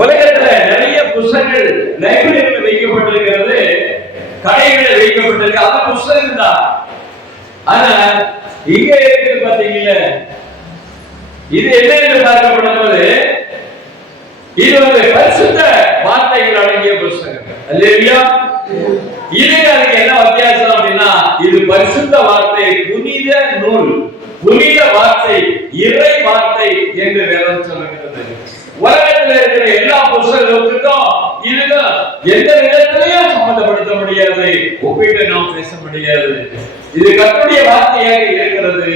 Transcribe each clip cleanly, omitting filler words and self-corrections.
உலகத்துல நிறைய புத்தகங்கள் லைப்ரரியில் வைக்கப்பட்டிருக்கிறது, கடைகளில் வைக்கப்பட்டிருக்கு. அது புத்தகம் தான். ஆனா இங்க இருக்கு பாத்தீங்களா, இது என்ன என்று பார்க்கப்படும்போது இது பரிசுத்த வார்த்தைகள் அடங்கிய புத்தகம். அல்லேலூயா. இது அதுக்கு என்ன வித்தியாசம் அப்படின்னா, இது பரிசுத்த வார்த்தை, புனித நூல், புனித வார்த்தை, இறை வார்த்தை என்று வேதம் சொல்லுகிறது. உலகத்தில் இருக்கிற எல்லா புத்தகத்துக்கும் இதுதான் எந்த விதத்திலையும் சம்பந்தப்படுத்த முடியாது, ஒப்பிட்டு நாம் பேச முடியாது. இது கர்த்தருடைய வார்த்தையாக இருக்கிறது.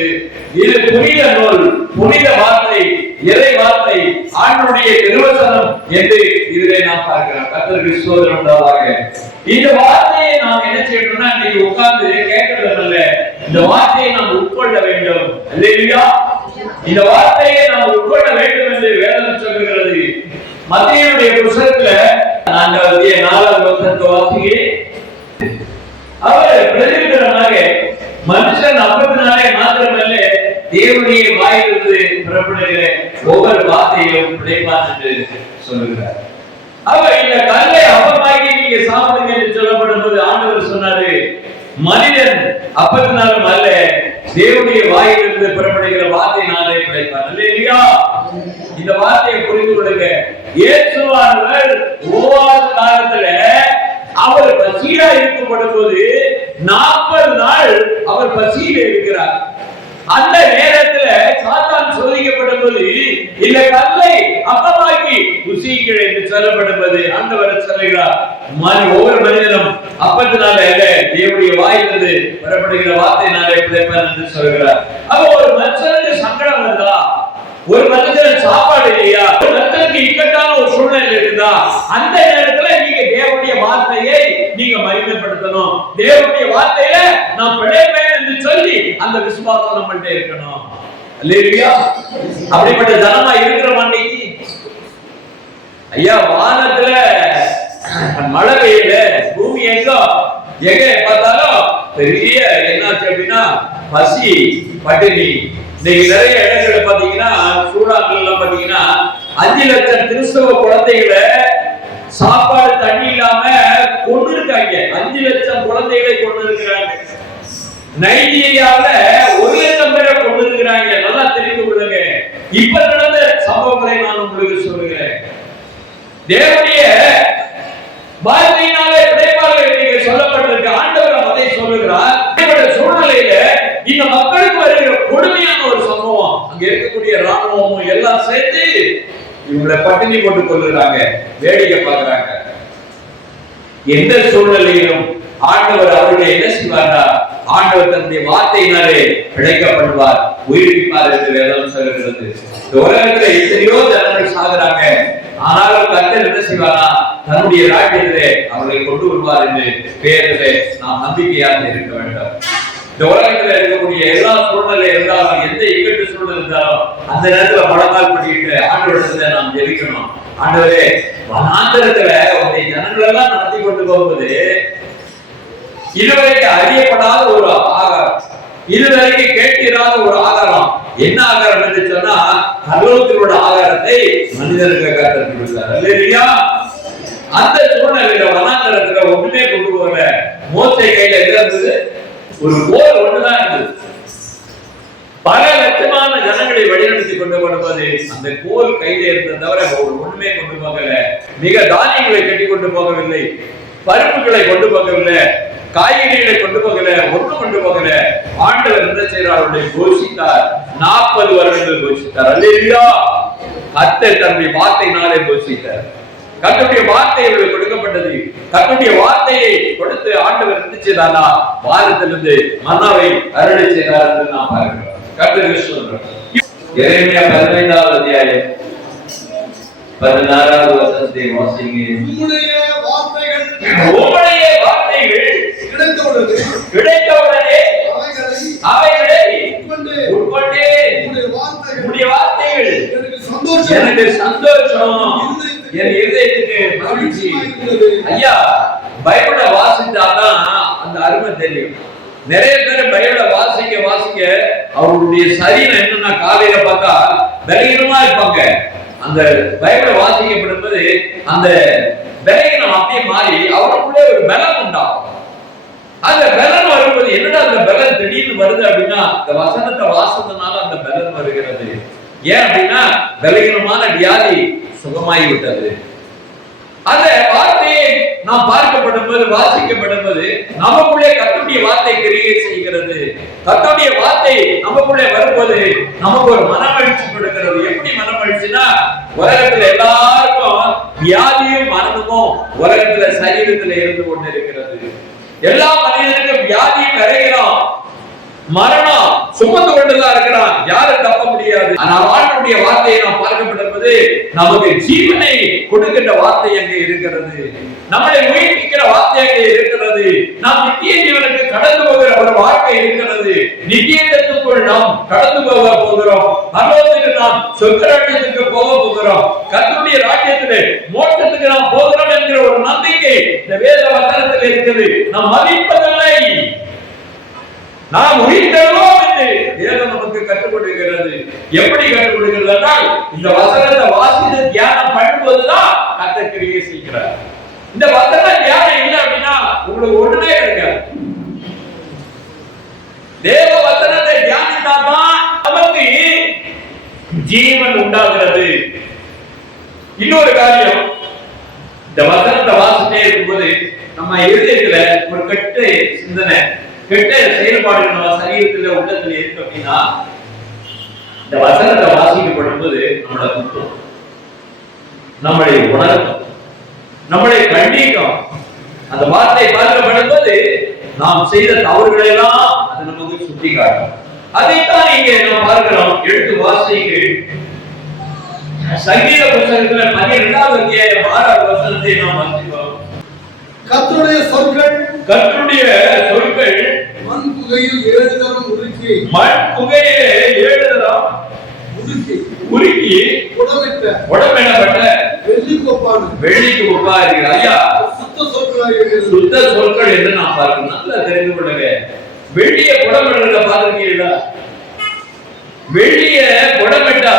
இது புனித நூல், புனித வார்த்தை, இறை வார்த்தை, ஆண்டவருடைய திருவசனம் என்று இதிலே நாம் பார்க்கிறோம். கர்த்தருக்கு ஸ்தோத்திரம் உண்டாவதாக. இந்த வார்த்தையை நாம் என்ன செய்யணும்னா, நீங்க உட்கார்ந்து கேட்கறது அல்ல, இந்த வார்த்தையை நாம் உட்கொள்ள வேண்டும். அல்லேலூயா. இந்த வார்த்தையை நாம் உட்கொள்ள வேண்டும் என்று வேதம் சொல்லுகிறது. மத்தேயுடைய புத்தகத்துல 4வது வசனத்தை வாசிக்கிறேன். அவர் பிரதிநிதியாக மனுஷன் அப்பத்தினாலே மாத்திரமல்ல, தேவனுடைய வாயிலிருந்து புறப்படுகிற ஒவ்வொரு வார்த்தையும் பிழைப்பான் என்று சொல்லுகிறார். அவர் இந்த கல்லை அப்பமாக்கி நீங்க சாப்பிடுங்க என்று சொல்லப்படும் போது ஆண்டவர் சொன்னாரு, மனிதன் அப்பத்தினாலும் அல்ல, தேவனுடைய வாயிலிருந்து புறப்படுகிற வார்த்தையினாலே பிழைப்பான். அல்லேலூயா. இந்த வார்த்தையை புரிந்து கொள்ளுங்க. இயேசுவானவர் ஓவாத காலத்துல அவர் பசியா இருக்கப்படும் போது 40 நாள் அவர் பசியில் இருக்கிறார். அந்த நேரத்துல சாத்தான் சோதிக்கப்படும் போது இந்த கல்லை அப்பமாக்கி புசியுங்கள் என்று சொல்லப்படும் போது ஆண்டவர் சொல்லுகிறார், ஒவ்வொரு மனிதனும் அப்பத்தினால அல்ல, தேவனுடைய வாயிலிருந்து வரப்படுகிற வார்த்தையினாலே பிழைப்பான் என்று சொல்கிறார். அப்ப ஒரு மனுஷனுக்கு சங்கடம் வருதா, ஒரு மனுஷன் சாப்பாடு இல்லையா, ஒரு மனுஷனுக்கு இக்கட்டான ஒரு சூழ்நிலை இருந்தா, அந்த நேரத்துல நீங்க தேவனுடைய வார்த்தையை நீங்க மகிமைப்படுத்தணும். தேவனுடைய வார்த்தையில நான் பிழைப்பேன் என்று சொல்லி அந்த விசுவாசம் நம்மள்ட்ட இருக்கணும். அல்லேலூயா. அப்படிப்பட்ட ஜனமா இருக்கிற அன்னைக்கு ஐயா வானத்துல மழை பெய்யல, பூமி எங்க பார்த்தாலும் பெரிய என்னாச்சு அப்படின்னா பசி, பட்டினி. இன்னைக்கு நிறைய இடங்களை பாத்தீங்கன்னா, சூடாக்கள் எல்லாம் பாத்தீங்கன்னா 5 லட்சம் கிறிஸ்தவ குழந்தைகளை சாப்பாடு தண்ணி இல்லாம கொண்டு இருக்காங்க. 5 லட்சம் குழந்தைகளை கொண்டு இருக்கிறாங்க. நைஜீரியாவில 1 லட்சம் பேரை கொண்டு இருக்கிறாங்க. நல்லா தெரிந்து கொள்ளுங்க. இப்ப நடந்த சம்பவங்களை நான் உங்களுக்கு சொல்லுகிறேன். தேவனுடைய வார்த்தையினாலே பிழைப்பார்கள் என்று சொல்லப்பட்டிருக்கு. ஆண்டவர் அதை சொல்லுகிறார். இப்படி சூழ்நிலையில இந்த மக்களுக்கு வருகிற கொடுமையான ஒரு சம்பவம், அங்க இருக்கக்கூடிய ராணுவமும் எல்லாம் சேர்த்து இவங்களை பட்டினி போட்டு கொள்ளுறாங்க, வேடிக்கை பார்க்கிறாங்க. எந்த சூழ்நிலையிலும் ஆண்டவர் அவர்களை என்ன செய்வாரா, ஆண்டவர் தன்னுடைய வார்த்தையினாலே பிழைக்கப்படுவார், உயிர்ப்பிப்பார் என்று வேதம் சொல்லுகிறது. உலகத்துல எத்தனையோ ஜனங்கள் சாகுறாங்க, ஆனாலும் கர்த்தர் என்ன செய்வாரா, தன்னுடைய ராஜ்யத்திலே அவர்களை கொண்டு வருவார் என்று பேரிலே நாம் நம்பிக்கையாக இருக்க வேண்டும். இந்த உலகத்துல இருக்கக்கூடிய எல்லா சூழ்நிலை இருந்தாலும், எந்த இக்கட்டு சூழ்நிலை இருந்தாலும், அந்த நேரத்துல மனதால் பண்ணிட்டு ஆண்டவரிடத்துல நாம் ஜெபிக்கணும். ஆண்டவரே, வனாந்தரத்துல உன்னை ஜனங்கள் எல்லாம் நடத்தி கொண்டு போகும்போது இதுவரைக்கும் அறியப்படாத ஒரு ஆகாரம், இதுவரைக்கும் கேட்கிறாத ஒரு ஆகாரம், என்ன ஆகாரம் என்று சொன்னா பரலோகத்தினோட ஆகாரத்தை மனிதனுக்கு கர்த்தர் கொடுத்தார். அல்லேலூயா. அந்த சூழ்நிலையில வனாந்தரத்துல ஒண்ணுமே கொண்டு போகல. மோசே கையில என்ன இருந்தது? ஒரு கோல் ஒண்ணுதான் இருந்தது. பல லட்சமான ஜனங்களை வழிநடத்தி கொண்டு போனபோது அந்த கோல் கையில இருந்ததை தவிர ஒண்ணுமே கொண்டு போகல. மிக தானியங்களை கட்டி கொண்டு போகவில்லை, பருப்புகளை கொண்டு போகவில்லை, காய்கறிகளை கொண்டு போகல, ஒன்று கொண்டு போகல. ஆண்டவர் என்ன செய்யறார்? அவருடைய போஷித்தார். 40 வருடங்கள் போஷித்தார். அல்லேலூயா. கர்த்தர் தன்னுடைய வார்த்தையினாலே போஷித்தார். கர்த்தருடைய வார்த்தை இவர்களுக்கு கொடுக்கப்பட்டது. கர்த்தருடைய வார்த்தையை கொடுத்து ஆண்டவர் என்ன செய்தாரா, வானத்திலிருந்து மன்னாவை அருளை செய்தார் என்று நாம் பார்க்கிறோம். கர்த்தருக்கு ஸ்தோத்திரம். எரேமியா 15வது அத்தியாயம் 16வது வசனத்தை வாசிங்க. உம்முடைய வார்த்தைகள் கிடைத்தவுடனே அவைகளை உட்கொண்டே உம்முடைய வார்த்தைகள் எனக்கு சந்தோஷம், என் இதயத்துக்கு மகிழ்ச்சி. ஐயா, பைபிளை வாசித்தாதான் அந்த அருமை தெரியும். நிறைய பேர் பைபிளை வாசிக்க அவருடைய சரீரம் என்னன்னா காலையில பார்த்தா பலகீனமா இருப்பாங்க, அந்த பைபிளை வாசிக்கப்படும் போது அந்த பலகீனம் அப்படியே மாறி அவருக்குள்ளே ஒரு பலம் உண்டாகும். அந்த பலன் வரும்போது என்னடா அந்த பலன் திடீர்னு வருது அப்படின்னா இந்த வசனத்தை வாசனத்தினால அந்த பலன் வருகிறது. ஏன் அப்படின்னா பலகீனமான வியாதி சுகமாகி விட்டது. அந்த வார்த்தையை நாம் பார்க்கப்படும் போது வாசிக்கப்படும் போது நமக்குள்ளே கர்த்தருடைய வார்த்தை கிரியை செய்கிறது. கர்த்தருடைய வார்த்தை நமக்குள்ளே வரும்போது நமக்கு ஒரு மனமகிழ்ச்சி கொடுக்கிறது. எப்படி மனமகிழ்ச்சினா, உலகத்துல எல்லாருக்கும் வியாதியும் மரணமும் உலகத்துல சரீரத்துல இருந்து கொண்டு இருக்கிறது. எல்லா மனிதனுக்கும் வியாதியும் வருகிறோம், மரணம் சுமந்து கொண்டுதான் இருக்கிறான். யாரும் தப்ப முடியாது. ஆண்டவருடைய வார்த்தையை நாம் பார்க்கப்பட்டிருப்பது நமக்கு ஜீவனை கொடுக்கின்ற வார்த்தை அங்கே இருக்கிறது. நம்மளை உயிர்ப்பிக்கிற வார்த்தை அங்கே இருக்கிறது. நாம் நித்திய ஜீவனுக்கு கடந்து போகிற ஒரு வாழ்க்கை இருக்கிறது. நித்தியத்துக்குள் நாம் கடந்து போகிறோம். பரலோகத்துக்கு நாம் சொர்க்கராஜ்யத்துக்கு போக போகிறோம். கர்த்தருடைய ராஜ்யத்திலே மோட்சத்துக்கு நாம் போகிறோம் என்கிற ஒரு நம்பிக்கை இந்த வேத வசனத்தில் இருக்கிறது. நாம் மதிப்பதில்லை, நாம் உயிர்த்தெழுவோம் என்று வேதம் நமக்கு கற்றுக் கொடுக்கிறது. எப்படி கற்றுக் கொடுக்கிறது என்றால், இந்த வசனத்தை வாசித்து தியானம் பண்ணும்போதுதான் கர்த்தர் கிரியை செய்கிறார். இந்த வசன தியானம் இல்லை அப்படின்னா உங்களுக்கு ஒண்ணுமே கிடைக்காது. தேவ வசனத்தை தியானித்தால்தான் நமக்கு ஜீவன் உண்டாகிறது. இன்னொரு காரியம், இந்த வசனத்தை வாசிட்டே இருக்கும்போது நம்ம இருதயத்துல ஒரு கெட்ட சிந்தனை, கெட்ட செயல்பாடு நம்ம சரீரத்துல உள்ளத்துல இருக்கு அப்படின்னா இந்த வசனத்தை வாசிக்கப்படும் போது நம்மளை குத்தும், நம்மளை உணர்த்தும், நம்மளை கண்டிக்கும். அந்த வார்த்தை பார்க்கப்படும் போது நாம் செய்த தவறுகளை எல்லாம் அது நமக்கு சுட்டி காட்டும். அதைத்தான் இங்கே நாம் பார்க்கிறோம். எடுத்து வாசிக்கு சங்கீத புத்தகத்துல 12வது அத்தியாயம் 6வது வசனத்தை நாம் வாசிக்கிறோம். கர்த்தருடைய சொற்கள் மண் குகையில் 7 தரம் உருக்கி உடமிடப்பட்ட வெள்ளிக்கு ஒப்பா இருக்கிற ஐயா சுத்த சொற்கள் என்று நாம் பார்க்கணும். நல்லா தெரிந்து கொள்ளுங்க. வெள்ளிய குடமிடுறத பார்த்திருக்கீங்களா? வெள்ளிய குடமிட்டா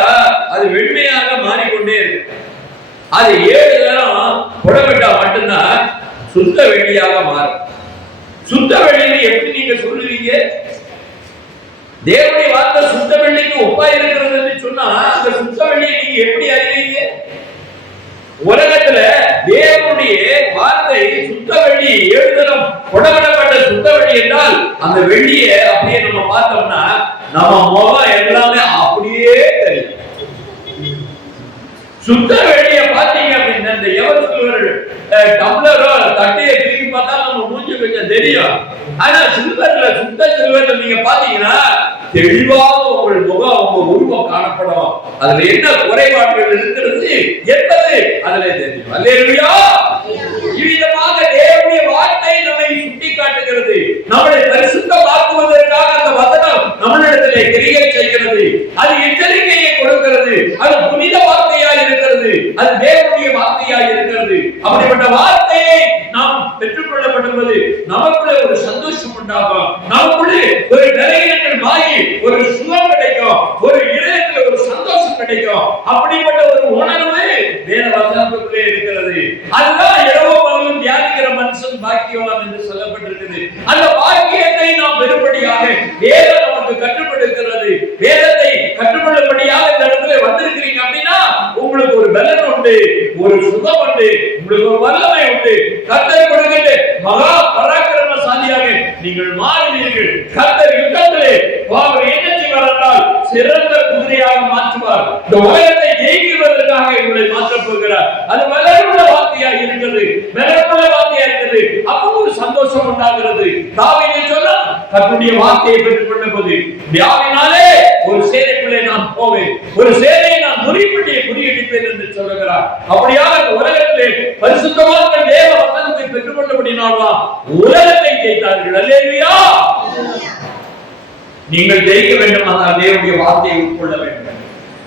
அது வெண்மையாக மாறிக்கொண்டே இருக்கு. அது 7 தரம் குடமிட்டா மட்டும்தான் சுத்த வெள்ளியாக மாறும். சுத்த வெள்ளியை எப்படி நீங்க சொல்லுவீங்க? தேவனுடைய வார்த்தை சுத்த வெள்ளிக்கு ஒப்பா இருக்கிறது என்று சொன்னா அந்த சுத்த வெள்ளியை நீங்க எப்படி அறிவீங்க? உலகத்துல தேவனுடைய வார்த்தை சுத்த வெள்ளி 7 தரம் கொடவிடப்பட்ட சுத்த வெள்ளி என்றால் அந்த வெள்ளியை அப்படியே நம்ம பார்த்தோம்னா நம்ம முகம் எல்லாமே அப்படியே தெரியும். சுத்த வெள்ளியை பார்த்தீங்க அப்படின்னா இந்த எவர் டம்ளரோ தட்டையை திரும்பி பார்த்தா நம்ம மூஞ்சி கொஞ்சம் தெரியும். ஆனா சில்வர்ல, சுத்த சில்வர்ல நீங்க பாத்தீங்கன்னா தெளிவாக உங்கள் முகம், உங்க உருவம் காணப்படும். அதுல என்ன குறைபாடுகள் இருக்கிறது என்பது அதுல தெரியும். அல்லேலூயா. இவ்விதமாக தேவனுடைய வார்த்தை நம்மை சுட்டி காட்டுகிறது. நம்மளை பரிசுத்தமாக்குவதற்காக அந்த வசனம் நம்மளிடத்திலே கிரியை செய்கிறது. அது எச்சரிக்கையை கொடுக்கிறது. அது புனித வார்த்தையாய் இருக்கிறது. அது தேவனுடைய வார்த்தையாய் இருக்கிறது. அப்படிப்பட்ட வார்த்தையை நாம் பெற்றுக்கொள்ளப்படும்போது நமக்குள்ளே ஒரு சந்தோஷம் உண்டாகும். நமக்குள்ளே ஒரு நிறைகள் மாறி ஒரு சுகம் கிடைக்கும். ஒரு இதயத்துல ஒரு சந்தோஷம் கிடைக்கும். அப்படிப்பட்ட ஒரு உணர்வு வேத வசனத்துக்குள்ளே இருக்கிறது. அதுதான் இரவு பகலும் தியானிக்கிற மனுஷன் பாக்கியவான் என்று சொல்லப்பட்டிருக்கிறது. அந்த பாக்கியத்தை நாம் பெறும்படியாக வேதம் நமக்கு கற்றுக் கொடுக்கிறது. வேதத்தை கற்றுக்கொள்ளும்படியாக இந்த இடத்துல வந்திருக்கிறீங்க அப்படின்னா உங்களுக்கு ஒரு பலன் உண்டு, ஒரு சுகம் உண்டு, உங்களுக்கு ஒரு வல்லமை உண்டு. கர்த்தர் கொடுக்கின்ற மகா பராக்கிரமசாலியாக நீங்கள் மாறுவீர்கள். கர்த்தர் யுத்தத்திலே அவர் என்ன செய்வார் என்றால் சிறந்த குதிரையாக மாற்றுவார். இந்த உலகத்தை ஜெயிக்குவதற்காக உங்களை மாற்றப் போகிறார். அது வளருள்ள வார்த்தையாக இருக்கிறது, வளருள்ள வார்த்தையாக இருக்கிறது. அப்போ ஒரு சந்தோஷம் உண்டாகிறது. தாவீது சொன்னார், கர்த்தருடைய வார்த்தையை பெற்றுக் கொண்ட போது வியாவினாலே ஒரு சேனைக்குள்ளே நான் போவேன், ஒரு சேனையை நான் முறியடிப்பேன் என்று சொல்லுகிறார். அப்படியாக உலகத்திலே பரிசுத்தமான தேவ வசனத்தை பெற்றுக் கொண்டபடினால்வா உலகத்தை ஜெயித்தார்கள். அல்லேலூயா. நீங்கள் ஜெயிக்க வேண்டுமானால் தேவனுடைய வார்த்தையை உட்கொள்ள வேண்டும்.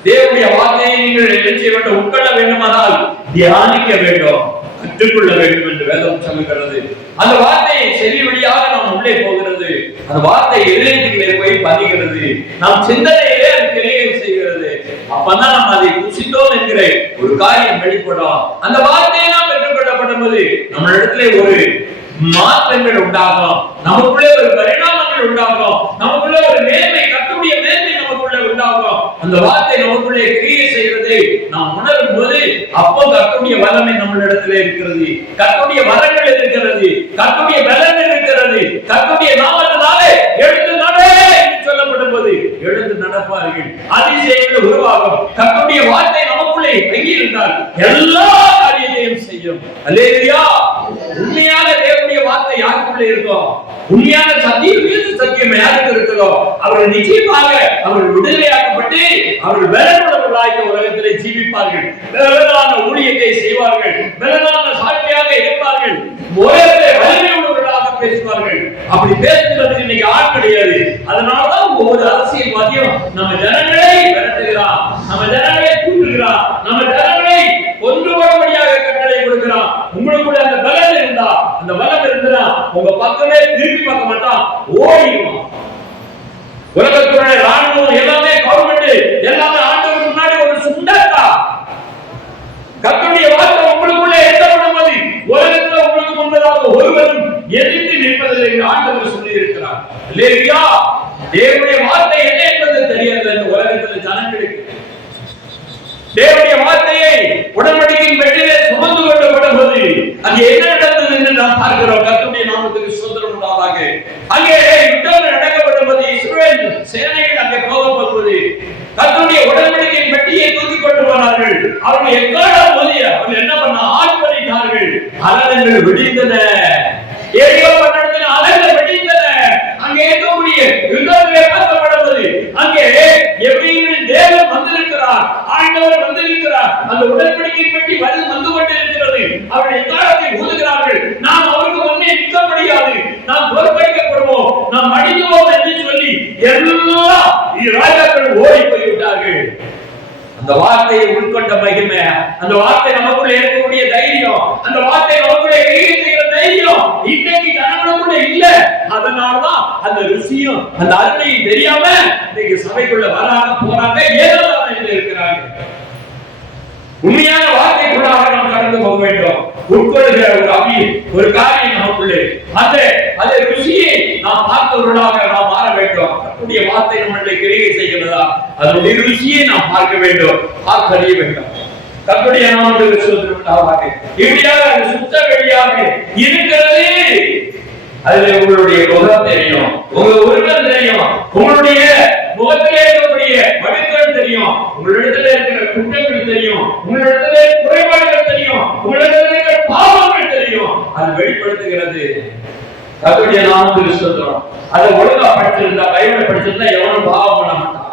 தேவனுடைய வார்த்தையை நீங்கள் என்ன செய்ய வேண்டும்? உட்கொள்ள வேண்டுமானால் தியானிக்க வேண்டும், கற்றுக்கொள்ள வேண்டும் என்று வேதம் சொல்லுகிறது. அந்த வார்த்தையை செவி வழியாக நாம் உள்ளே போகிறது. அந்த வார்த்தை இதயத்திலே போய் பதிகிறது. நாம் சிந்தனையிலே அது கிரியை செய்கிறது. அப்பதான் நம்ம அதை புசித்தோம் என்கிற ஒரு காரியம் வெளிப்படும். அந்த வார்த்தையெல்லாம் பெற்றுக்கொள்ளப்படும் போது நம்ம இடத்துல ஒரு மாற்றங்கள் உண்டாகும், நமக்குள்ளே ஒரு பரிணாமங்கள் உண்டாகும், நமக்குள்ள ஒரு மேன்மை, கர்த்தருடைய மேன்மை நமக்குள்ள உண்டாகும். அந்த வார்த்தை நமக்குள்ளே கிரியை செய்கிறது நாம் உணரும் போது அப்போ கர்த்தருடைய வல்லமை நம்மளிடத்திலே இருக்கிறது, கர்த்தருடைய வரங்கள் இருக்கிறது, கர்த்தருடைய பலன் இருக்கிறது. கர்த்தருடைய நாமத்தினாலே எழுந்து நட என்று சொல்லப்படும் போது எழுந்து நடப்பார்கள், அதிசயங்கள் உருவாகும். கர்த்தருடைய வார்த்தை நமக்குள்ளே தங்கி இருந்தால் எல்லா காரியத்தையும் செய்யும். அல்லேலூயா. உண்மையான தேவனுடைய வார்த்தை யாருக்குள்ளே இருக்கும், உண்மையான சத்தியம் யாருக்கு இருக்கிறோ அவர்கள் நிச்சயமாக அவர்கள் விடுதலையாக்கப்பட்டு அவர்கள் பலனுள்ளவர்களாக உலகத்திலே ஜீவிப்பார்கள், பலனான ஊழியத்தை செய்வார்கள், பலனான சாட்சியாக இருப்பார்கள், உலகத்திலே வலிமை உள்ளவர்களாக பேசுவார்கள். அப்படி பேசுகிறதுக்கு இன்னைக்கு ஆள் கிடையாது. அதனாலதான் ஒவ்வொரு அரசியல்வாதியும் நம்ம ஜனங்களை விரட்டுகிறான், நம்ம ஜனங்களை தூண்டுகிறான், நம்ம ஜனங்களை ஒன்றுபடும்படியாக கட்டளை கொடுக்கிறான். உங்களுக்குள்ள அந்த பலம் இருந்தா, அந்த பலம் இருந்தா உங்க பக்கமே திருப்பி பார்க்க மாட்டான், ஓடிடுவான். உலகத்துடைய ராணுவம் எல்லாமே கவர்மெண்ட் எல்லாமே ஆண்டவருக்கு முன்னாடி ஒரு சுண்டக்கா. கர்த்தருடைய வார்த்தை உங்களுக்குள்ளே எட்டப்படும் போது உலகத்தில் உங்களுக்கு முன்பதாக ஒருவரும் எதிர்த்து நிற்பதில்லை என்று ஆண்டவர் சொல்லி இருக்கிறார். அல்லேலூயா. தேவனுடைய வார்த்தை என்ன என்பது தெரியாது இந்த உலகத்தில் ஜனங்களுக்கு. தேவனுடைய வார்த்தையை உடன்படிக்கையின் பெட்டிலே சுமந்து கொண்டு வரும்போது அங்கே என்ன நடந்தது என்று நாம் பார்க்கிறோம். கர்த்தருடைய நாமத்துக்கு ஸ்தோத்திரம் உண்டாவதாக. அங்கே யுத்தம் நடக்கப்படும் போது இஸ்ரவேல் சேனைகள் அங்கே போகப்படுவது கர்த்தருடைய உடன்படிக்கையின் பெட்டியை தூக்கி கொண்டு போனார்கள். அவர்கள் எக்காலம் போதிய அவர்கள் என்ன பண்ண ஆட் பண்ணிட்டார்கள். அலங்கள் விடிந்தன, ஏரியோ பட்டணத்தில் அலங்கள் விடிந்தன. அங்கே இருக்கக்கூடிய யுத்தத்திலே பார்க்கப்படுவது அங்கே எவ்வளவு தேவன் வந்திருக்கிறார், ஆண்டவர் வந்திருக்கிறார். அந்த உடன்படிக்கை பெட்டி வந்து கொண்டிருக்கிறது. அவர்கள் எக்காலத்தை ஊதுகிறார்கள், நாம் அவருக்கு முன்னே நிற்க முடியாது, நாம் தோற்கடிக்கப்படுவோம், நாம் அடித்துவோம் என்று சொல்லி எல்லா ராஜாக்கள் ஓடி போய்விட்டார்கள். அந்த வார்த்தையை உட்கொண்ட மகிமை, அந்த வார்த்தை நமக்குள்ள இருக்கக்கூடிய தைரியம், அந்த வார்த்தை நமக்குள்ள இருக்கிற தைரியம் இன்னைக்கு ஜனங்களுக்குள்ள இல்ல. அதனாலதான் அந்த ருசியும் அந்த அருமையும் தெரியாம இன்னைக்கு சபைக்குள்ள வராங்க, போறாங்க, ஏதோ இருக்கிறாங்க. உண்மையான வார்த்தைக்குள்ளாக நாம் கடந்து போக வேண்டும். உட்கொள்கிற ஒரு காரியம் நமக்குள்ளே அந்த ருசியை நாம் பார்த்தவர்களாக நாம் மாற வேண்டும். கர்த்தருடைய வார்த்தை நம்மளை கிரியை செய்கிறதா, அதனுடைய ருசியை நாம் பார்க்க வேண்டும், பார்க்கறிய வேண்டும். கர்த்தருடைய நாமத்துக்கு ஸ்தோத்திரம் உண்டாவதாக. இப்படியாக அது சுத்த வெளியாக இருக்கிறது. அதுல உங்களுடைய முகம் தெரியும், உங்க உருவம் தெரியும், உங்களுடைய முகத்திலே இருக்கக்கூடிய வடிவம் தெரியும், உங்களிடத்துல இருக்கிற குற்றங்கள் தெரியும், உங்களிடத்துல குறைபாடுகள் தெரியும், உங்களிடத்துல இருக்கிற பாவங்கள் தெரியும். அது வெளிப்படுத்துகிறது. கர்த்தருடைய நாமத்துக்கு ஸ்தோத்திரம். அதை ஒழுங்கா படிச்சிருந்தா, பைபிளை படிச்சிருந்தா எவனும் பாவம் பண்ண மாட்டான்,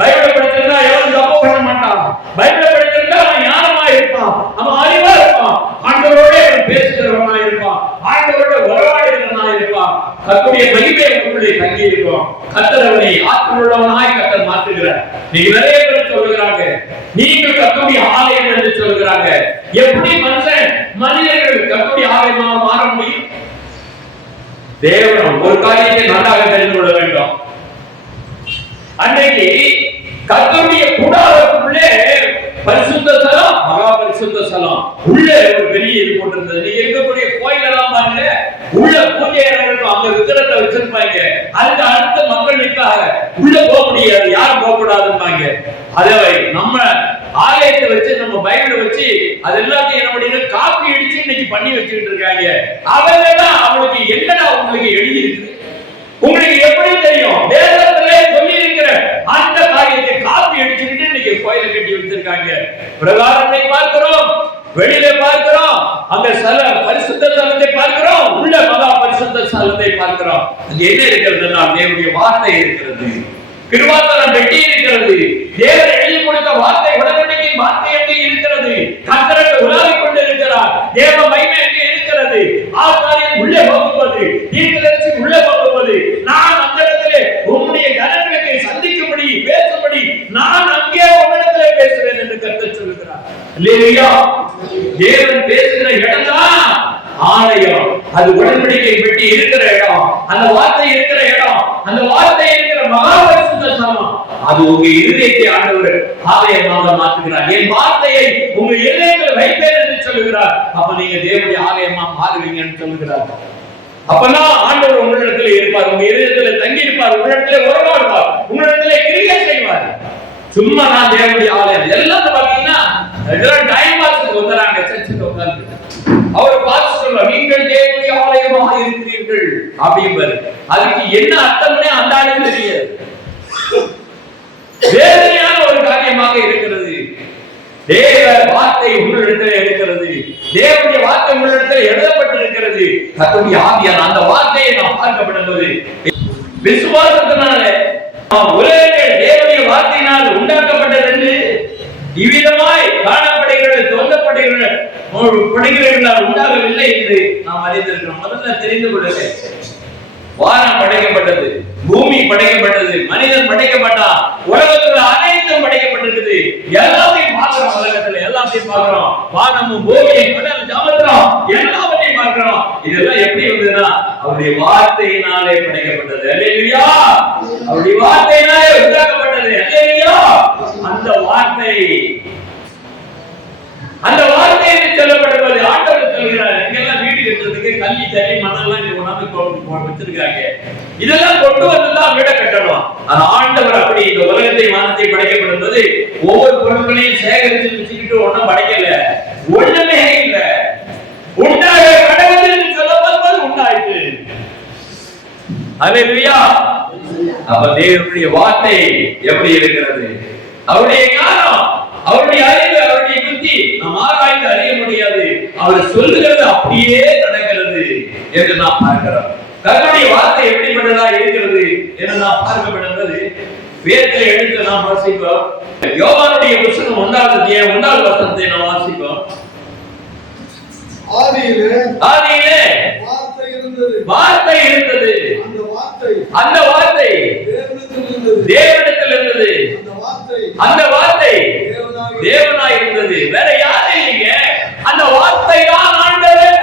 பைபிளை படிச்சிருந்தா எவனும் தப்பு பண்ண மாட்டான், பைபிளை படிச்சிருந்தா அவன் ஞானமா இருப்பான், அவன் அறிவா இருப்பான், ஆண்டவரோட அவன் பேசுகிறவனா இருப்பான், ஆண்டவரோட உறவாடுகிறவனா இருப்பான். கர்த்தருடைய மகிமை உங்களுடைய தங்கி இருக்கும். கர்த்தர் அவனை ஆற்றலுள்ளவனாய் கர்த்தர் மாற்றுகிறார். நீங்க நிறைய பேர் சொல்லுகிறாங்க, நீங்கள் கர்த்தருடைய ஆலயம் என்று சொல்லுகிறாங்க. எப்படி மனிதர்கள் கர்த்தருடைய ஆலயமாக மாற முடியும்? தேவன் ஒரு காரியத்தை நன்றாக தெரிந்து கொள்ள வேண்டும். அன்றைக்கு கர்த்தருடைய கூடாரத்துக்குள்ளே பரிசுத்த ஸ்தலம், மகா பரிசுத்த ஸ்தலம், உள்ள ஒரு பெரிய இது போட்டிருந்தது. நீங்க இருக்கக்கூடிய கோயில் எல்லாம் பாருங்க, உள்ள பூஜை இருக்கும், அங்க விக்கிரத்தை வச்சிருப்பாங்க. அதுக்கு அடுத்த மக்களுக்காக உள்ள போக முடியாது, யாரும் போக கூடாதுன்னு. அதை நம்ம ஆலயத்தை வச்சு, நம்ம பைபிளை வச்சு அது எல்லாத்தையும் என்ன பண்ணி காப்பி அடிச்சு இன்னைக்கு பண்ணி வச்சுக்கிட்டு இருக்காங்க. அவங்கதான் அவங்களுக்கு என்னடா உங்களுக்கு எழுதி இருக்குது, உங்களுக்கு எப்படி தெரியும்? வேதத்திலே சொல்லி இருக்கிற அந்த காரியத்தை காப்பி அடிச்சுக்கிட்டு இன்னைக்கு கோயிலை கட்டி வச்சிருக்காங்க. பிரகாரத்தை பார்க்கிறோம், வெளியில பார்க்கிறோம், அந்த பரிசுத்த ஸ்தலத்தை பார்க்கிறோம், உள்ள மகா பரிசுத்த ஸ்தலத்தை பார்க்கிறோம். அங்க என்ன இருக்கிறதுன்னா தேவனுடைய வார்த்தை இருக்கிறது, கிருபாசனம் பெட்டி இருக்கிறது, தேவன் எழுதி கொடுத்த வார்த்தை, உடன்படிக்கை வார்த்தை எங்கே இருக்கிறது, கர்த்தர் உலாவிக் கொண்டு இருக்கிறார், தேவ மகிமை எங்கே இருக்கிறது, ஆசாரியன் உள்ளே போகும்போது, தீர்க்கதரிசி உள்ளே போகும்போது, நான் அந்த இடத்திலே உம்முடைய ஜனங்களுக்கு சந்திக்கும்படி பேசும்படி நான் அங்கே உம்மிடத்திலே பேசுவேன் என்று கர்த்தர் சொல்லுகிறார். அல்லேலூயா. தேவன் பேசுகிற இடம்தான் ஆலயம், அது உடன்படிக்கை பெட்டி இருக்கிற இடம், அந்த வார்த்தை இருக்கிற இடம், அந்த வார்த்தை இருக்கிற மகாபரிசுத்த ஸ்தலம். அது உங்க இருதயத்தை ஆண்டவர் ஆலயமாக மாற்றுகிறார். என் வார்த்தையை உங்க இருதயத்தில் வைப்பேன் என்று சொல்லுகிறார். அப்ப நீங்க தேவனுடைய ஆலயமா மாறுவீங்கன்னு சொல்லுகிறார். அப்பதான் ஆண்டவர் உங்களிடத்தில் இருப்பார், உங்க இருதயத்துல தங்கி இருப்பார், உங்களிடத்துல உறவாடுவார், உங்களிடத்துல கிரியை செய்வார். சும்மா நான் தேவனுடைய ஆலயம் எல்லாரும் பாத்தீங்கன்னா டைம் பாஸ்க்கு வந்துறாங்க, சர்ச்சுக்கு உட்கார்ந்து அவர் பார்த்து சொல்றார், நீங்கள் தேவனுடைய ஆலயமாக இருக்கிறீர்கள் அப்படிம்பாரு. அதுக்கு என்ன அர்த்தம்னே அந்த ஆளுக்கு தெரியாது. வேதனையான ஒரு காரியமாக இருக்கிறது. தேவ வார்த்தை உங்களிடத்தில் இருக்கிறது, தேவனுடைய வார்த்தை உங்களிடத்தில் எழுதப்பட்டிருக்கிறது. கர்த்தருடைய ஆவியார் அந்த வார்த்தையை நாம் பார்க்கப்படும்போது விசுவாசத்தினால உலகங்கள் தேவனுடைய வார்த்தையினால் உண்டாக்கப்பட்டது என்று இவ்விதமாய் காணப்படுகிறது, தோன்றப்படுகிறது உண்டாகவில்லை என்று நாம் அறிந்திருக்கிறோம். முதல்ல தெரிந்து கொள்ளுங்க, வானம் படைக்கப்பட்டது, பூமி படைக்கப்பட்டது, மனிதன் படைக்கப்பட்டான், உலகத்துல அனைத்தும் படைக்கப்பட்டிருக்குது. எல்லாத்தையும் பார்க்கிறோம், உலகத்துல எல்லாத்தையும் பார்க்கிறோம், வானமும் பூமியும் கடல் சமுத்திரம் எல்லாவற்றையும் பார்க்கிறோம். இதெல்லாம் எப்படி வந்ததுன்னா அவருடைய வார்த்தையினாலே படைக்கப்பட்டது. அல்லேலூயா! அவருடைய வார்த்தையினாலே உண்டாக்கப்பட்டது. அல்லேலூயா! அந்த வார்த்தை என்று சொல்லப்படுவது ஆண்டவர் சொல்கிறார். எங்கெல்லாம் வீடு கட்டுறதுக்கு கல்லி தண்ணி மண்ணெல்லாம் இங்க கொண்டாந்து வச்சிருக்காங்க, இதெல்லாம் கொண்டு வந்துதான் வீட கட்டணும். ஆனா ஆண்டவர் அப்படி இந்த உலகத்தை வானத்தை படைக்கப்படும்போது ஒவ்வொரு பொருட்களையும் சேகரித்து வச்சுக்கிட்டு ஒன்னும் படைக்கல, ஒண்ணுமே இல்ல. உண்டாக கடவுள் என்று சொல்லப்படுவது உண்டாயிற்று. அல்லேலூயா! அப்ப தேவனுடைய வார்த்தை எப்படி இருக்கிறது? அவருடைய ஞானம், அவருடைய அறிவு, அவருடைய புத்தி நாம் ஆராய்ந்து அறிய முடியாது. அவர் சொல்லுகிறது அப்படியே நடக்கிறது என்று நாம் பார்க்கிறோம். கர்த்தருடைய வார்த்தை எப்படிப்பட்டதா இருக்கிறது என்று நாம் பார்க்கப்படுகிறது. வேதத்தை எடுத்து நாம் வாசிப்போம். யோவானுடைய புத்தகம் 1வது வசனத்தை நாம் வாசிப்போம். ஆதியிலே வார்த்தை இருந்தது, அந்த வார்த்தை தேவனிடத்தில் இருந்தது, அந்த வார்த்தை தேவனாய் இருந்தது. வேற யாரும் இல்லைங்க, அந்த வார்த்தை தான் ஆண்டவர்.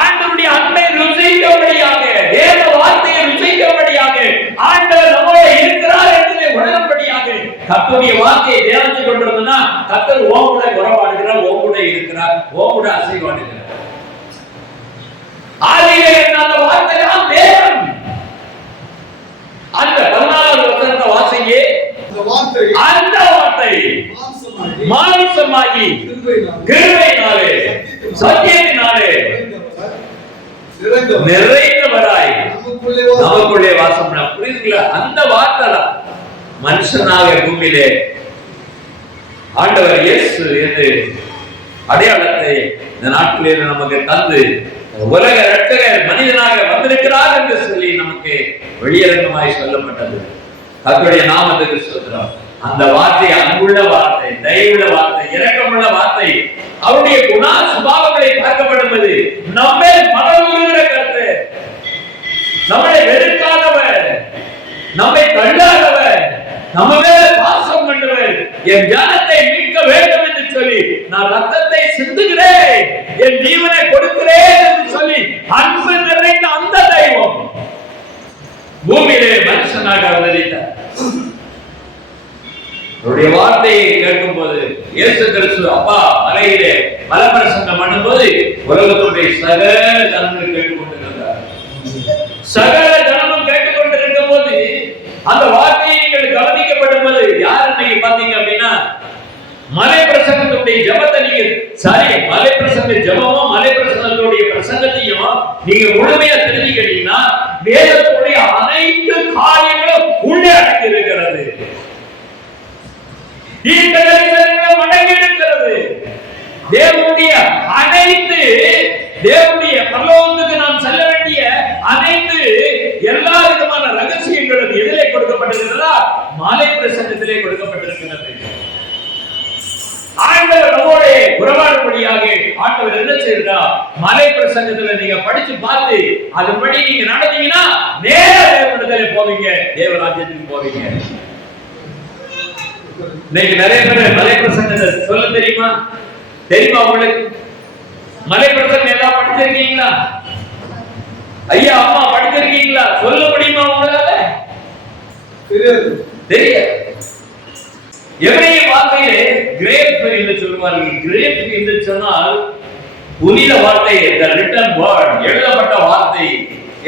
ஆண்டவருடைய அன்பை ருசிக்கும்படியாக, தேவ வார்த்தையை ருசிக்கும்படியாக ஆண்டவர் நம்மோட இருக்கிறார் என்பதை உணரும்படியாக கர்த்தருடைய வார்த்தையை தியானித்துக் கொண்டிருந்தா கர்த்தர் உங்களோட உறவாடுகிறார், உங்களோட இருக்கிறார், உங்களோட அசைவாடுகிறார். ஆதியிலே அந்த வார்த்தை தான் தேவன். அந்த 14வது வசனத்தை வாசிங்க. அந்த வார்த்தை மாம்சமாகி கிருபையினாலே சத்தியத்தினாலே நிறைந்தவராய் நமக்குள்ளே வாசம் பண்ணார். புரியுதுங்களா? அந்த வார்த்தை தான் மனுஷனாக பூமியிலே ஆண்டவர் இயேசு என்று அடையாளத்தை இந்த நாட்டிலே நமக்கு தந்து உலக இரட்சகர் மனிதனாக வந்திருக்கிறார் என்று சொல்லி நமக்கு வெளியரங்கமாய் சொல்லப்பட்டது. கர்த்தருடைய நாமத்துக்கு ஸ்தோத்திரம். அந்த வார்த்தை அன்புள்ள வார்த்தை, தயவுள்ள வார்த்தை, இரக்கமுள்ள வார்த்தை, அவருடைய குண சுபாவங்களை பார்க்கப்படுவது நம்மை மனமுருகிற கர்த்தர், நம்மை வெறுக்காதவர், நம்மை தள்ளாதவர், நம்ம மேல பாசம் கொண்டவர், என் ஜனத்தை மீட்க வேண்டும் என்று சொல்லி நான் ரத்தத்தை சிந்துகிறேன், என் ஜீவனை கொடுக்கிறேன் என்று சொல்லி அன்பு நிறைந்த அந்த தெய்வம் பூமியிலே மனுஷனாக அவதரித்தார். அவருடைய வார்த்தையை கேட்கும் போது இயேசு கிறிஸ்து அப்பா மலையிலே மலப்பிரசங்கம் பண்ணும்போது உலகத்துடைய சகல ஜனங்கள் கேட்டுக்கொண்டிருந்தார். சகல ஜனமும் கேட்டுக்கொண்டிருக்கும் போது அந்த வார்த்தைகள் கவனிக்கப்படும் போது யார் நீங்க பாத்தீங்க அப்படின்னா மலை பிரசங்கத்துடைய ஜபத்தை நீங்க மலை பிரசங்க ஜபமும் மலை பிரசங்கத்துடைய பிரசங்கத்தையும் நீங்க முழுமையா தெரிஞ்சுக்கிட்டீங்கன்னா வேதத்துடைய அனைத்து காரியங்களும் உள்ளே அடங்கி இருக்கிறது, அடங்கி இருக்கிறது. தேவனுடைய அனைத்து தேவனுடைய பரலோகத்துக்கு நாம் செல்ல வேண்டிய அனைத்து எல்லா விதமான ரகசியங்களும் எதிலே கொடுக்கப்பட்டிருக்கிறதா? மலை பிரசங்கத்திலே கொடுக்கப்பட்டிருக்கிறது. ஆண்டவர் நம்மோட உறவாடும்படியாக ஆண்டவர் என்ன செய்யறார்? மலை பிரசங்கத்துல நீங்க படிச்சு பார்த்து அதுபடி நீங்க நடந்தீங்கன்னா நேரா தேவனிடத்திலே போவீங்க, தேவராஜ்யத்துக்கு போவீங்க. இன்னைக்கு நிறைய பேர் மலை பிரசங்கத்தை சொல்ல தெரியுமா? உங்களுக்கு மலை பிரசங்கம் எல்லாம் படிச்சிருக்கீங்களா? ஐயா அம்மா படிச்சிருக்கீங்களா? சொல்ல முடியுமா உங்களால? தெரியாது. எவரைய வார்த்தையிலே கிரேப் என்று சொல்வார்கள். கிரேப் என்று சொன்னால் புனித வார்த்தை, the written word, எழுதப்பட்ட வார்த்தை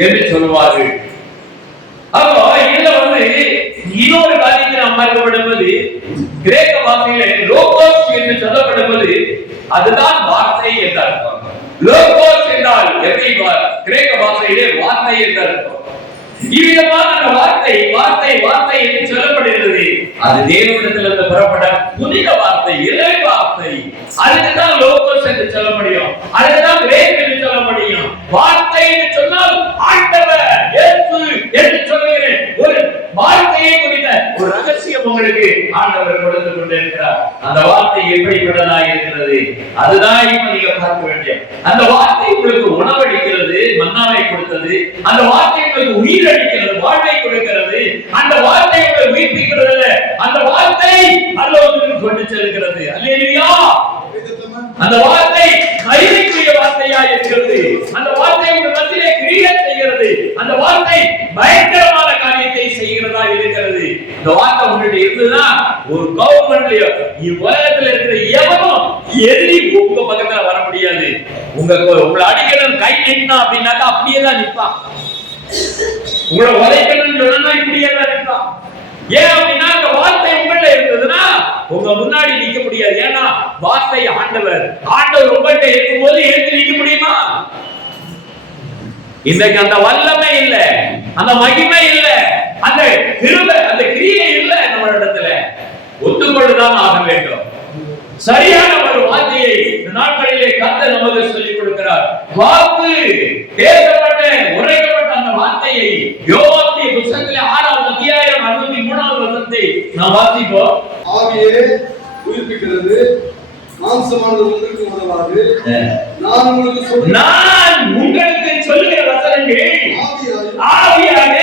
என்று சொல்வார்கள். அப்போ இதுல இன்னொரு காரியத்தை நாம் பார்க்கப்படும்போது கிரேக்க வார்த்தையிலே லோகோஸ் என்று சொல்லப்படும்போது அதுதான் வார்த்தை என்று அர்த்தம். லோகோஸ் என்றால் கிரேக்க பாஷையிலே வார்த்தை என்று அர்த்தம். இவ்விதமான அந்த வார்த்தை வார்த்தை வார்த்தை என்று சொல்லப்படுகிறது. அது தேவனிடத்திலிருந்து புறப்பட புனித வார்த்தை, இறை வார்த்தை. அதுக்குதான் லோகோஸ் என்று சொல்ல முடியும், அதுக்குதான் கிரேக் என்று சொல்ல முடியும். வார்த்தை என்று சொன்னால் ஆண்டவர் இயேசு என்று சொல்லுகிறேன். ஒரு வார்த்தையை குறித்த ஒரு ரகசியம் உங்களுக்கு ஆண்டவர் கொடுத்து கொண்டிருக்கிறார். அந்த வார்த்தை எப்படிப்பட்டதாக இருக்கிறது, அதுதான் இப்ப நீங்க பார்க்க வேண்டிய. அந்த வார்த்தை உங்களுக்கு உணவளிக்கிறது, மன்னாவை கொடுத்தது. அந்த வார்த்தை உங்களுக்கு உயிர் அளிக்கிறது, வாழ்வை கொடுக்கிறது. அந்த வார்த்தை உங்களை உயிர்ப்பிக்கிறது. அந்த வார்த்தை பரலோகத்துக்கு கொண்டு செல்கிறது. அல்லேலூயா. அந்த வார்த்தை மகிமைக்குரிய வார்த்தையா இருக்கிறது. அந்த வார்த்தை உங்கள் மத்தியிலே கிரியை செய்கிறது. அந்த வார்த்தை பயங்கரமான காரியத்தை செய்கிறதா இருக்கிறது. இந்த வார்த்தை உங்களுடைய இருந்ததுன்னா ஒரு கவர்மெண்ட்லயோ உலகத்துல இருக்கிற எவனும் எதிரி உங்க பக்கத்துல வர முடியாது. உங்களை அடிக்கணும் கை நின்னா அப்படின்னாக்கா அப்படியே தான் நிற்பான். உங்களை உதைக்கணும்னு சொன்னா இப்படியே தான் நிற்பான். ஏன் அப்படின்னா அந்த வார்த்தை உங்கள்ட்ட இருந்ததுன்னா உங்க முன்னாடி நிக்க முடியாது. ஏன்னா வார்த்தை ஆண்டவர் உங்கள்ட்ட இருக்கும்போது எடுத்து நிக்க முடியுமா? இன்னைக்கு அந்த வல்லமை இல்ல, அந்த மகிமை இல்ல, அந்த கிருபை, அந்த கிரியை இல்ல நம்ம இடத்துல. ஒத்துக்கொண்டுதான் ஆக வேண்டும். சரியான ஒரு வார்த்தையை இந்த நாட்களிலே கர்த்தர் நமக்கு சொல்லிக் கொடுக்கிறார். வாக்கு பேசப்பட்ட உரைக்கப்பட்ட அந்த வார்த்தையை யோவானுடைய புத்தகத்திலே 6ஆம் அத்தியாயம் 63ஆவது வசனத்தை நாம் வாசிப்போம். ஆவியே உயிர்ப்பிக்கிறது, மாம்சமானது உங்களுக்கு உதவாது. நான் உங்களுக்கு சொல்லுகிற வசனங்கள் ஆவியாக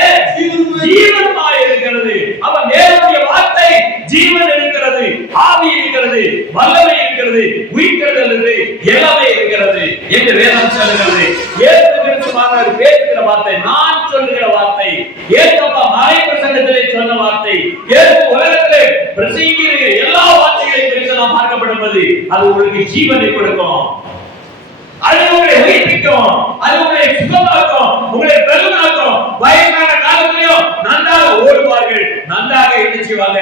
ஜீவனுமாய் இருக்கிறது. அவன் தேவனுடைய வார்த்தை ஜீவன் இருக்கிறது, ஆவி இருக்கிறது, வல்லமை இருக்கிறது, உயிர்த்தெழுதல் எல்லாமே இருக்கிறது என்று வேதம் சொல்லுகிறது. இயேசு கிறிஸ்துவானவர் பேசுகிற வார்த்தை, நான் சொல்லுகிற வார்த்தை, இயேசுப்பா மறை பிரசங்கத்திலே சொன்ன வார்த்தை, இயேசு உலகத்திலே பிரசங்கிக்கிற எல்லா வார்த்தைகளையும் குறித்து நாம் பார்க்கப்படும்போது அது உங்களுக்கு ஜீவனை கொடுக்கும், அது உங்களை உயிர்ப்பிக்கும், அது உங்களை சுகமாக்கும், உங்களை பெருமாக்கும். வயசான காலத்திலையும் நன்றாக ஓடுவார்கள், நன்றாக எழுச்சிவாங்க,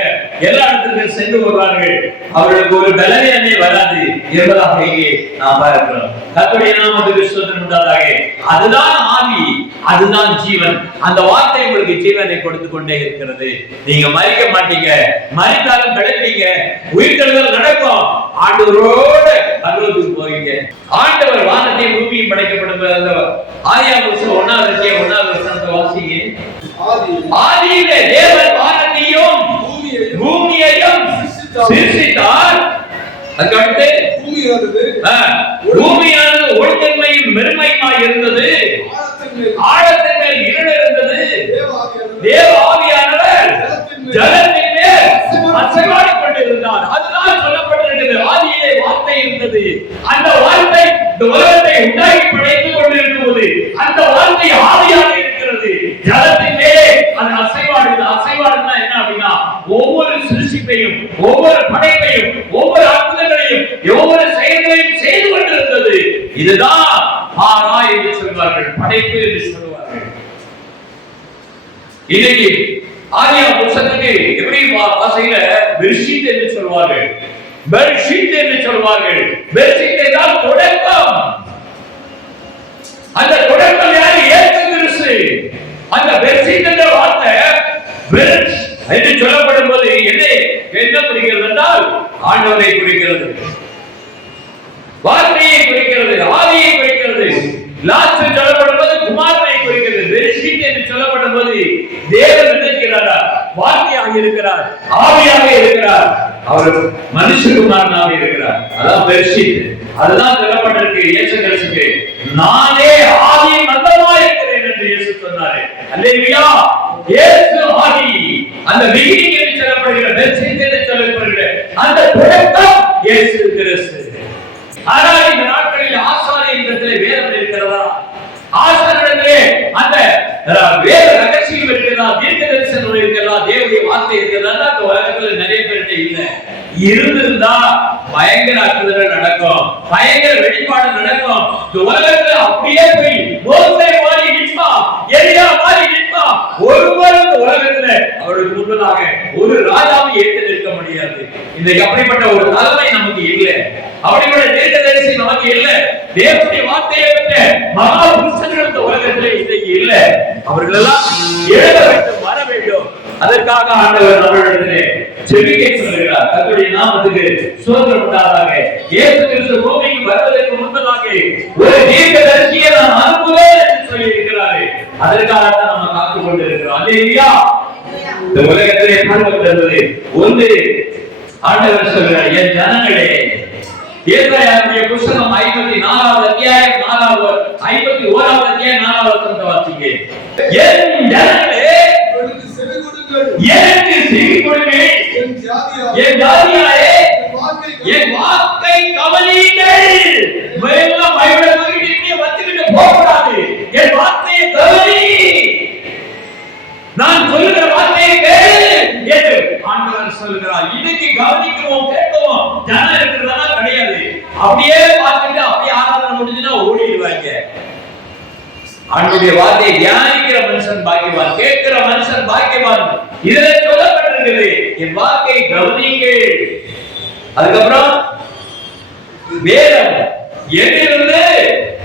எல்லா இடத்துக்கும் சென்று வருவார்கள். அவர்களுக்கு ஒரு பலவீனமே வராது என்பதாக இங்கே நாம் பார்க்கிறோம். கர்த்தருடைய நாமத்துக்கு ஸ்தோத்திரம் உண்டாவதாக. அதுதான் ஆவி, அதுதான் ஜீவன். அந்த வார்த்தை உங்களுக்கு ஜீவனை கொடுத்து கொண்டே இருக்கிறது. நீங்க மரிக்க மாட்டீங்க, மரித்தாலும் கிடைப்பீங்க, உயிர்த்தெழுதல் நடக்கும். ஆண்டவரோடு பரலோகத்துக்கு போவீங்க. ஆண்டவர் வானத்தையும் பூமியும் படைக்கப்படும் ஆதியாகமம் 1ஆவது அத்தியாயம் 1ஆவது வசனத்தை வாசிங்க. ஆதியிலே தேவன் வானத்தையும் பூமியையும் சிருஷ்டித்தார். அதுக்கடுத்து பூமியானது ஒழுங்கமையும் மெருமையுமாய் இருந்தது, ஆழத்தின் மேல் இருள் இருந்தது. தேவ ஆவியானவர் ஜலத்தின் மேல் அசைவாடிக் கொண்டிருந்தார். அதுதான் சொல்லப்பட்டிருக்கிறது. ஆதியிலே வார்த்தை இருந்தது. அந்த வார்த்தை இந்த உலகத்தை உண்டாக்கி படைத்துக் கொண்டிருக்கும் போது அந்த வார்த்தை ஆவியாக இருக்கிறது. ஜலத்தின் மேலே அது அசைவாடுது. அசைவாடுனா என்ன அப்படின்னா ஒவ்வொரு சிருஷ்டிப்பையும், ஒவ்வொரு படைப்பையும், ஒவ்வொரு அற்புதங்களையும், ஒவ்வொரு செயல்களையும் செய்து கொண்டிருந்தது. இதுதான் ஆரா என்று சொல்வார்கள், படைப்பு என்று சொல்வார்கள். இன்னைக்கு ஆதியாகம புத்தகத்துக்கு எப்படி பாஷையில பெர்ஷீத் என்று சொல்வார்கள், பெர்ஷீத் என்று சொல்வார்கள். பெர்ஷீத் என்றால் தொடக்கம். அந்த தொடக்கம் யாரு? இயேசு கிறிஸ்து. அந்த பெர்ஷீத் என்ற வார்த்தை பெர்ஷ் என்று சொல்லப்படும் போது என்ன குறிக்கிறது என்றால் ஆண்டவரை குறிக்கிறது, வார்த்தையை குறிக்கிறது, ஆவியை குறிக்கிறது. லாஸ்ட் சொல்லப்படும் போது குமாரனை குறிக்கிறது. பெர்ஷீத் என்று சொல்லப்படும் போது தேவன் இருக்கிறாரா? வார்த்தையாக இருக்கிறார், ஆவியாக இருக்கிறார், அவர் மனுஷகுமாரனாக இருக்கிறார். அதான் பெர்ஷீத். அதுதான் சொல்லப்பட்டிருக்கு இயேசு கிறிஸ்துவுக்கு. நானே ஆவியின் மந்தமாய் இருக்கிறேன் என்று இயேசு சொன்னாரே. அல்லேலூயா. இயேசு ஆவி. அந்த பிகினிங் என்று சொல்லப்படுகிற பெர்ஷீத் என்று சொல்லப்படுகிற அந்த தொடக்கம் இயேசு கிறிஸ்து. ஆனால் இந்த நாட்களில் ஆசாரியனிடத்திலே வேதம் இருக்கிறதா? ஆசாரியனிடத்திலே அந்த வேத ரகசியம் இருக்கிறதா? இருக்கிறதா, தீர்க்க தரிசனம் இருக்கிறதா, தேவனுடைய வார்த்தை இருக்கிறதா? அந்த உலகத்துல நிறைய பேர்கிட்ட இல்ல. இருந்திருந்தா பயங்கர அற்புதங்கள் நடக்கும், பயங்கர வெளிப்பாடு நடக்கும். இந்த உலகத்துல அப்படியே போய் மோசே மாதிரி நிற்பான், எலியா மாதிரி நிற்பான். ஒருவர் இந்த உலகத்துல அவருக்கு முன்பதாக ஒரு ராஜாவை ஏற்று நிற்க முடியாது. இன்றைக்கு அப்படிப்பட்ட ஒரு தலைமை நமக்கு இல்லை, அப்படிப்பட்ட தீர்க்கதரிசி நமக்கு இல்லை. தேவனுடைய வார்த்தையை பெற்ற மகா புருஷர்கள் இந்த உலகத்திலே இன்றைக்கு இல்லை. அவர்கள் எல்லாம் எழுத வேண்டும், வர வேண்டும். அதற்காக ஆண்டவர் நம்மளிடத்திலே ஜெபிக்க சொல்கிறார். கர்த்தருடைய நாமத்துக்கு ஸ்தோத்திரம் உண்டாவதாக. இயேசு கிறிஸ்து பூமிக்கு வருவதற்கு முன்பதாக ஒரு தீர்க்கதரிசியை நான் அனுப்புவேன் என்று சொல்லி இருக்கிறார். அதற்காக தான் நம்ம காத்துக் கொண்டிருக்கிறோம். அல்லேலூயா. இந்த உலகத்திலே பரவுகிறது ஒன்று. ஆண்டவர் சொல்கிறார், என் ஜனங்களே, ஏசாயாவுடைய புத்தகம் 54வது அத்தியாயம் 51வது அத்தியாயம் 4வது வசனத்தை வாசிங்க. என் ஜனங்களே, எனக்கு செவி கொடுங்கள், என் ஜாதியாரே என் வாக்கை கவனியுங்கள். எல்லாம் பைபிளை தூக்கிட்டு வந்துகிட்டு போகக்கூடாது. என் வார்த்தையை கவனி, நான் சொல்லுகிற வார்த்தையை கேளு என்று ஆண்டவர் சொல்கிறார். இன்னைக்கு கவனிக்கிறோம், கேட்கிறோம். ஜனம் இருக்கிறதா கிடையாது. அப்படியே பார்த்துட்டு அப்படியே ஆராதனை முடிஞ்சுன்னா ஓடிடுவாங்க. ஆண்டவருடைய வார்த்தையை தியானிக்கிற மனுஷன் பாக்கியவான், கேட்கிற மனுஷன் பாக்கியவான். இதுல சொல்லப்பட்டிருக்கிறது, என் வார்த்தையை கவனியுங்கள். அதுக்கப்புறம் வேதம் எதிலிருந்து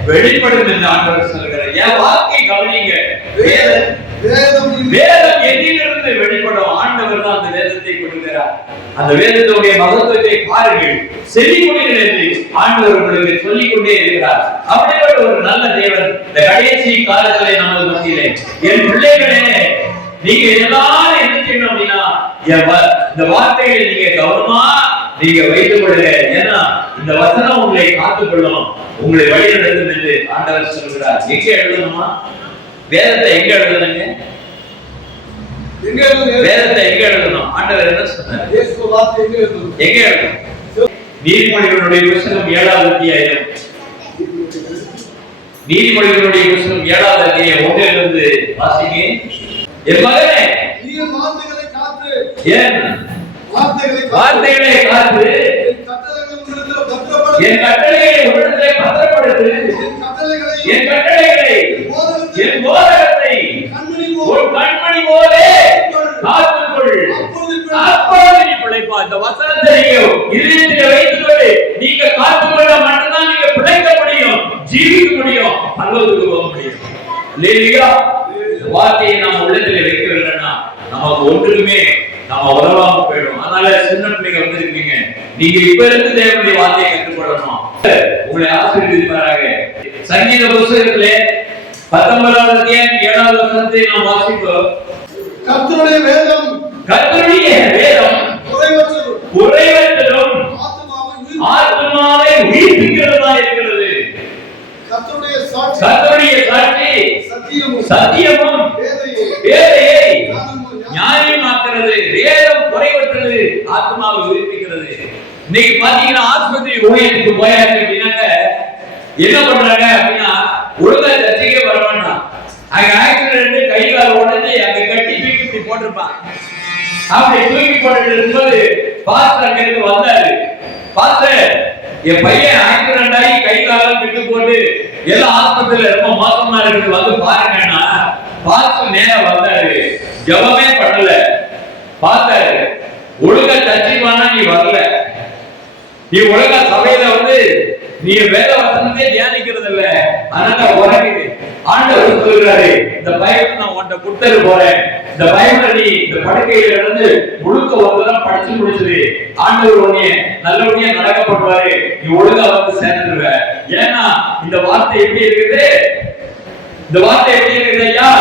வெளிப்படும் என்று ஆண்டவர் சொல்கிறார். என் வார்த்தையை கவனிங்க. வேதம் எதிலிருந்து வெளிப்படும்? ஆண்டவர் தான் அந்த வேதத்தை கொடுக்கிறார். அந்த வேதத்துடைய மகத்துவத்தை பாருங்கள், செவிமொழிகள் என்று ஆண்டவர் உங்களுக்கு சொல்லிக் கொண்டே இருக்கிறார். அப்படிப்பட்ட ஒரு நல்ல தேவன் இந்த கடைசி காலத்திலே நமது மத்தியிலே, என் பிள்ளைகளே, நீங்க எல்லாரும் என்ன செய்யணும் அப்படின்னா, இந்த வார்த்தைகளை நீங்க கவனமா நீங்க வைத்துக் கொள்ளுங்க. ஏன்னா இந்த வசனம் உங்களை காத்துக்கொள்ளும், உங்களை வழி நடத்தும் என்று ஆண்டவர் சொல்கிறார். எங்க எழுதணுமா? வேதத்தை எங்க எழுதணுங்க? வேதத்தை எங்க எழுதணும்? ஆண்டவர் என்ன சொன்னார்? எங்க எழுதணும்? நீதிமொழிகளுடைய புத்தகம் 7வது அத்தியாயம், நீதிமொழிகளுடைய புத்தகம் 7வது அத்தியாயம் 1லிருந்து வாசிங்க. என் மகனே, வார்த்தைகளை காத்து என் கட்டளைகளை உன்னிடத்திலே பத்திரப்படுத்து. என் கட்டளைகளை, என் போதகத்தை ஒரு கண்மணி போல காத்துக்கொள். அப்பொழுது நீ பிழைப்பாய். இந்த வசனத்தை இதயத்திலே வைத்துக் கொண்டு நீங்க காத்துக்கொள்ள மட்டும்தான் நீங்க பிழைக்க முடியும், ஜீவிக்க முடியும், பரலோகத்துக்கு போக முடியும். இல்லையா? வார்த்தையை நாம் உள்ளத்திலே வைக்கவில்லைன்னா நமக்கு ஒன்றுமே நம்ம உதவாம போயிடும். அதனால சின்ன பிள்ளைங்க வந்திருக்கீங்க, நீங்க இப்ப இருந்து தேவனுடைய வார்த்தையை கற்றுக்கொள்ளணும். உங்களை ஆசீர்வதிப்பாராக. சங்கீத புத்தகத்திலே 19வது அத்தியாயம் 7வது வசனத்தை நாம் வாசிப்போம். கர்த்தருடைய வேதம் குறைவற்றதும் ஆத்துமாவை உயிர்ப்பிக்கிறதா இருக்கிறது. கர்த்தருடைய சாட்சி சத்தியமும் வேதையை ஞானமாக்குறது. வேதம் குறைவற்றது, ஆத்மாவை உயிர்ப்பிக்கிறது. இன்னைக்கு பாத்தீங்கன்னா ஆஸ்பத்திரி ஊழியத்துக்கு போயாச்சு அப்படின்னாக்க என்ன பண்றாங்க அப்படின்னா, ஒழுங்கா தச்சிக்கே வர மாட்டான். அங்க ஆக்சிடென்ட், கை கால் உடஞ்சி அங்க கட்டி தூக்கி இப்படி போட்டிருப்பான். அப்படி தூக்கி போட்டு இருக்கும்போது பாஸ்டர் அங்க இருந்து வந்தாரு. பாஸ்டர், என் பையன் ஆக்சிடென்ட் ஆகி கை காலம் விட்டு போட்டு எல்லாம் ஆஸ்பத்திரியில ரொம்ப மோசமா இருக்குது, வந்து பாருங்கன்னா பாஸ்டர் நேரம் வந்தாரு. ஜபமே பண்ணல. பார்த்தாரு, ஒழுங்கா தச்சிப்பானா நீ வரல, நீ ஒழுங்கா சபையில வந்து நீ வேத வசனத்தை தியானிக்கிறது இல்ல, அதனால உறங்குது. ஆண்டவர் சொல்றாரு, இந்த பைபிள் நான் உன்கிட்ட கொடுத்துட்டு போறேன், இந்த பைபிளை நீ இந்த படுக்கையில இருந்து முழுக்க ஒருத்தரம் படிச்சு முடிச்சது. ஆண்டவர் உன்னைய நல்லபடியா நடக்க பண்ணுவாரு, நீ ஒழுங்கா வந்து சேர்ந்துருவ. ஏன்னா இந்த வார்த்தை எப்படி இருக்குது? இந்த வார்த்தை எப்படி இருக்குது ஐயா?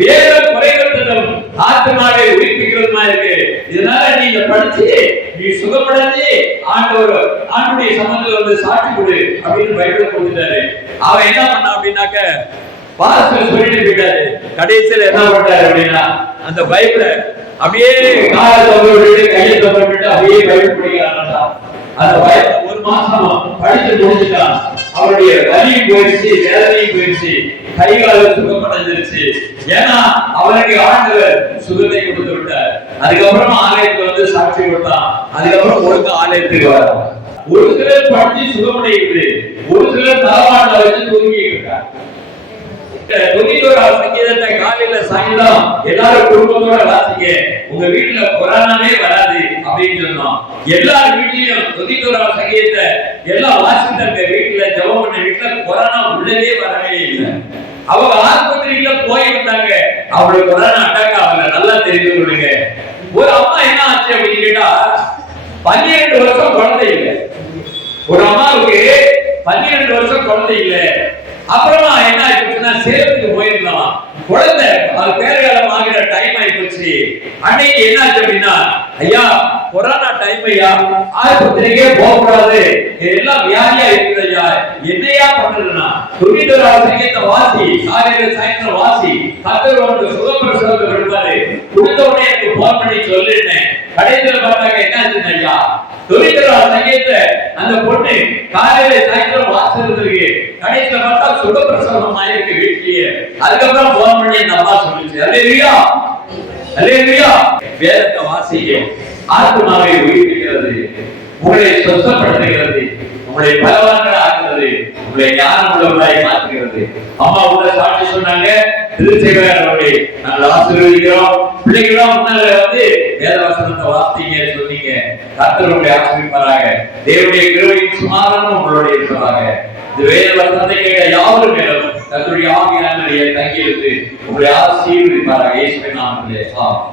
வேதம் குறைவற்றதும் ஆத்மாவை உயிர்ப்பிக்கிறதுமா இருக்கு. இதனால நீங்க படிச்சு நீ சுகப்படைஞ்சு ஆண்டுடைய சம்பந்தத்துல வந்து சாட்சி கொடு அப்படின்னு பைபிளை கொடுத்துட்டாரு. அவன் என்ன பண்ணா அப்படின்னாக்க, பாஸ்டர் சொல்லிட்டு போயிட்டாரு. கடைசியில என்ன பண்றாரு அப்படின்னா, அந்த பைபிளை அப்படியே காலை தொங்க விட்டு கையை தொங்க விட்டு அப்படியே பைபிள் படிக்கிறான். அந்த பைபிள் ஒரு மாசம் படிச்சு முடிச்சுட்டான். அவருடைய வலியும் போயிடுச்சு, வேதனையும் போயிடுச்சு, கைகால சுகமடைஞ்சிருச்சு. ஏன்னா அவருக்கு ஆண்டவர் சுகத்தை கொடுத்து விட்டார். அதுக்கப்புறம் ஆலயத்துக்கு வந்து சாட்சி கொடுத்தான். அதுக்கப்புறம் ஒழுங்கு ஆலயத்துக்கு வர. ஒரு சிலர் படிச்சு சுகமடையுது, ஒரு சிலர் தலவாண்ட வச்சு தூங்கிட்டு இருக்காங்க. 91 சங்கீதத்தை காலையில சாயந்தரம் எல்லாரும் குடும்பத்தோட வாசிங்க, உங்க வீட்டுல கொரோனாவே வராது அப்படின்னு சொன்னோம். எல்லார் வீட்லயும் 91 சங்கீதத்தை எல்லாம் வாசித்தாங்க. வீட்டுல ஜெபம் பண்ண வீட்டுல கொரோனா உள்ளவே வரவே இல்லை. அவங்க ஆஸ்பத்திரியில போய் வந்தாங்க, அவங்களுக்கு கொரோனா அட்டாக் ஆகல. நல்லா தெரிந்து கொள்ளுங்க. ஒரு அம்மா என்ன ஆச்சு அப்படின்னு கேட்டா, 12 வருஷம் குழந்தை இல்லை. ஒரு அம்மாவுக்கு 12 வருஷம் குழந்தை இல்லை. அப்புறமா என்ன ஆயிடுச்சுன்னா சேலத்துக்கு போயிருந்தோம். குழந்தை அது பேறுகாலம் ஆகிற டைம் ஆயிடுச்சு. அன்னைக்கு என்ன ஆச்சு அப்படின்னா, ஐயா கொரோனா டைம் ஐயா, ஆஸ்பத்திரிக்கே போகக்கூடாது, எல்லாம் வியாதியா இருக்குது ஐயா, என்னையா பண்றதுன்னா 91 சங்கீதத்தை வாசி, காலையில சாயந்தரம் வாசி, கர்த்தர் உனக்கு சுகப்பிரசவத்தை கொடுப்பாரு. கொடுத்த உடனே எனக்கு போன் பண்ணி சொல்லிருந்தேன். கடைசியில் பார்த்தாங்க என்ன ஆச்சுன்னு ஐயா, 91 சங்கீதத்தை அந்த பொண்ணு காலையில சாயந்தரம் வாசிச்சிருக்கு. கடைசியில் பார்த்தா சுகப்பிரசவம் ஆயிருக்கு வீட்லயே. அதுக்கப்புறம் போன் பண்ணி அந்த அம்மா சொல்லிச்சு, அல்லேலூயா அல்லேலூயா. வேதத்தை வாசிங்க, ஆத்மாவை உயிர்ப்பிக்கிறது, உங்களை சுத்தப்படுத்துகிறது, உங்களை பலவான்கள் ஆக்குறது, உங்களை ஞானம் உள்ளவர்களாய் மாற்றுகிறது. அம்மா உங்களை சாட்சி சொன்னாங்க. திருச்செங்கோடு நாங்கள் ஆசீர்வதிக்கிறோம். பிள்ளைகளும் முன்னால வந்து வேத வசனத்தை வாசிங்க சொன்னீங்க. கர்த்தர் உங்களை ஆசீர்வதிப்பாராக. தேவனுடைய கிருபையும் சமாதானமும் உங்களோட இருப்பதாக. இந்த வேத வசனத்தை கேட்ட யாவரும் மேலும் கர்த்தருடைய ஆவியானவருடைய தங்கியிருந்து உங்களை ஆசீர்வதிப்பாராக. இயேசுவின் நாமத்திலே ஆமென்.